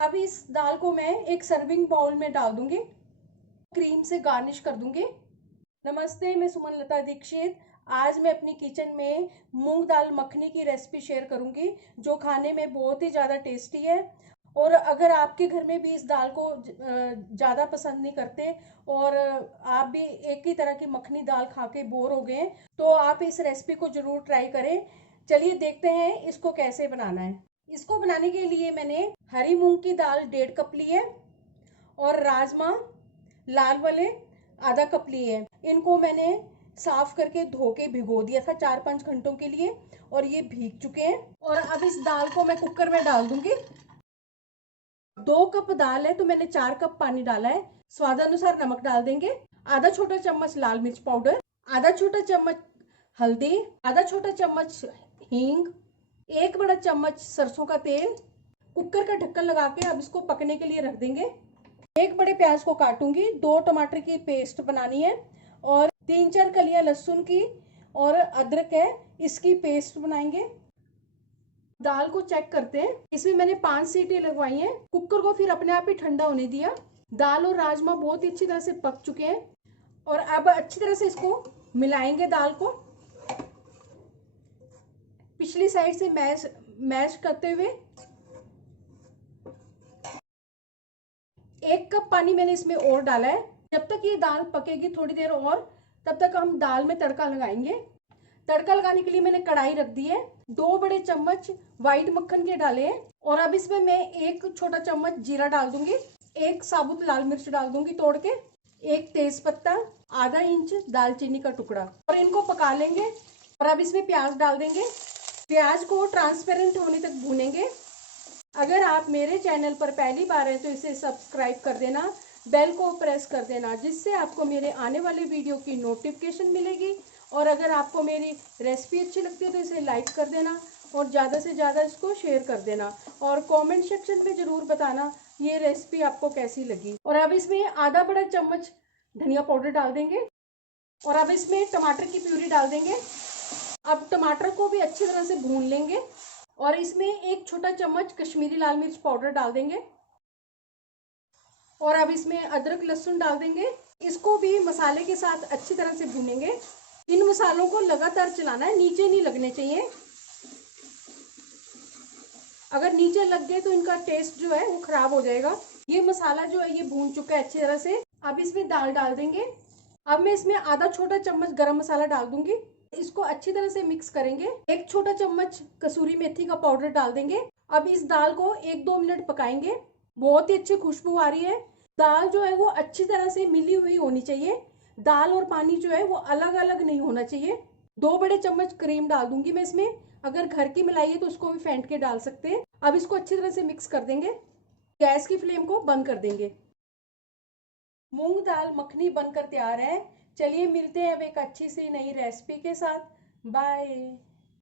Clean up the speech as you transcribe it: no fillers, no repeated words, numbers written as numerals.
अब इस दाल को मैं एक सर्विंग बाउल में डाल दूंगी, क्रीम से गार्निश कर दूंगी। नमस्ते, मैं सुमन लता दीक्षित। आज मैं अपनी किचन में मूंग दाल मखनी की रेसिपी शेयर करूंगी, जो खाने में बहुत ही ज़्यादा टेस्टी है। और अगर आपके घर में भी इस दाल को ज़्यादा पसंद नहीं करते और आप भी एक ही तरह की मखनी दाल खा के बोर हो गए, तो आप इस रेसिपी को ज़रूर ट्राई करें। चलिए देखते हैं इसको कैसे बनाना है। इसको बनाने के लिए मैंने हरी मूंग की दाल 1.5 कप ली है और राजमा लाल वाले आधा कप लिए हैं। इनको मैंने साफ करके धो के भिगो दिया था 4-5 घंटों के लिए और ये भीग चुके हैं। और अब इस दाल को मैं कुकर में डाल दूंगी। 2 कप दाल है तो मैंने 4 कप पानी डाला है। स्वादानुसार नमक डाल देंगे, आधा छोटा चम्मच लाल मिर्च पाउडर, आधा छोटा चम्मच हल्दी, आधा छोटा चम्मच हींग, 1 बड़ा चम्मच सरसों का तेल। कुकर का ढक्कन लगा के अब इसको पकने के लिए रख देंगे। 1 बड़े प्याज को काटूंगी, 2 टमाटर की पेस्ट बनानी है और 3-4 कलियां लहसुन की और अदरक है, इसकी पेस्ट बनाएंगे। दाल को चेक करते हैं। इसमें मैंने 5 सीटी लगवाई हैं। कुकर को फिर अपने आप ही ठंडा होने दिया। दाल और राजमा बहुत ही अच्छी तरह से पक चुके हैं और अब अच्छी तरह से इसको मिलाएंगे दाल को, पिछली साइड से मैश करते हुए। 1 कप पानी मैंने इसमें और डाला है। जब तक ये दाल पकेगी थोड़ी देर और, तब तक हम दाल में तड़का लगाएंगे। तड़का लगाने के लिए मैंने कढ़ाई रख दी है। 2 बड़े चम्मच व्हाइट मक्खन के डाले हैं और अब इसमें मैं 1 छोटा चम्मच जीरा डाल दूंगी, 1 साबुत लाल मिर्च डाल दूंगी तोड़ के, 1 तेज पत्ता, आधा इंच दालचीनी का टुकड़ा, और इनको पका लेंगे। और अब इसमें प्याज डाल देंगे। प्याज को ट्रांसपेरेंट होने तक भूनेंगे। अगर आप मेरे चैनल पर पहली बार हैं तो इसे सब्सक्राइब कर देना, बेल को प्रेस कर देना, जिससे आपको मेरे आने वाले वीडियो की नोटिफिकेशन मिलेगी। और अगर आपको मेरी रेसिपी अच्छी लगती है तो इसे लाइक कर देना और ज़्यादा से ज़्यादा इसको शेयर कर देना और कमेंट सेक्शन पे ज़रूर बताना ये रेसिपी आपको कैसी लगी। और अब इसमें आधा बड़ा चम्मच धनिया पाउडर डाल देंगे और अब इसमें टमाटर की प्यूरी डाल देंगे। अब टमाटर को भी अच्छी तरह से भून लेंगे और इसमें 1 छोटा चम्मच कश्मीरी लाल मिर्च पाउडर डाल देंगे और अब इसमें अदरक लहसुन डाल देंगे। इसको भी मसाले के साथ अच्छी तरह से भूनेंगे। इन मसालों को लगातार चलाना है, नीचे नहीं लगने चाहिए। अगर नीचे लग गए तो इनका टेस्ट जो है वो खराब हो जाएगा। ये मसाला जो है ये भून चुका है अच्छी तरह से। अब इसमें दाल डाल देंगे। अब मैं इसमें आधा छोटा चम्मच गरम मसाला डाल दूंगी। इसको अच्छी तरह से मिक्स करेंगे। 1 छोटा चम्मच कसूरी मेथी का पाउडर डाल देंगे। अब इस दाल को 1-2 मिनट पकाएंगे। बहुत ही अच्छी खुशबू आ रही है। दाल जो है वो अच्छी तरह से मिली हुई होनी चाहिए। दाल और पानी जो है वो अलग अलग नहीं होना चाहिए। 2 बड़े चम्मच क्रीम डाल दूंगी मैं इसमें। अगर घर की मलाई है तो उसको भी फेंट के डाल सकते हैं। अब इसको अच्छी तरह से मिक्स कर देंगे। गैस की फ्लेम को बंद कर देंगे। मूंग दाल मखनी बनकर तैयार है। चलिए मिलते हैं अब एक अच्छी सी नई रेसिपी के साथ। बाय।